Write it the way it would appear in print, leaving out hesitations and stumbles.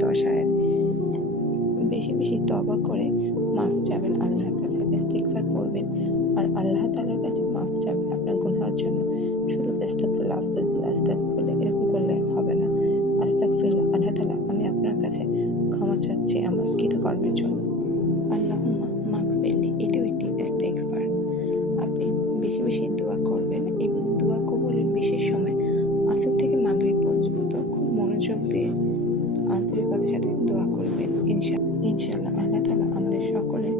10 আয়াত বেশি বেশি তওবা করে মাফ চাবেন আল্লাহর কাছে, ইস্তিগফার পড়বেন আর আল্লাহ তাআলার কাছে মাফ চাবেন আপনার গুনাহের জন্য। শুধু আস্তাগফিরুল্লাহ, আস্তাগফিরুল্লাহ, আস্তাগফিরুল্লাহ এরকম করলে হবে না। আস্তাগফিরুল্লাহ, আল্লাহ তাআলা আমি আপনার কাছে ক্ষমা চাচ্ছি আমার কৃতকর্মের জন্য। আল্লাহুম্মা মাগফিরলি, এটাও একটি ইস্তিগফার। আপনি বেশি বেশি দোয়া করবেন এবং দোয়া কবুলের বিশেষ সময় আসর থেকে মাগরিব পর্যন্ত খুব মনোযোগ দিয়ে আন্তরিকতার সাথে দোয়া করবেন। ইনশাআল্লাহ আল্লাহ তাআলা আমাদের সকলের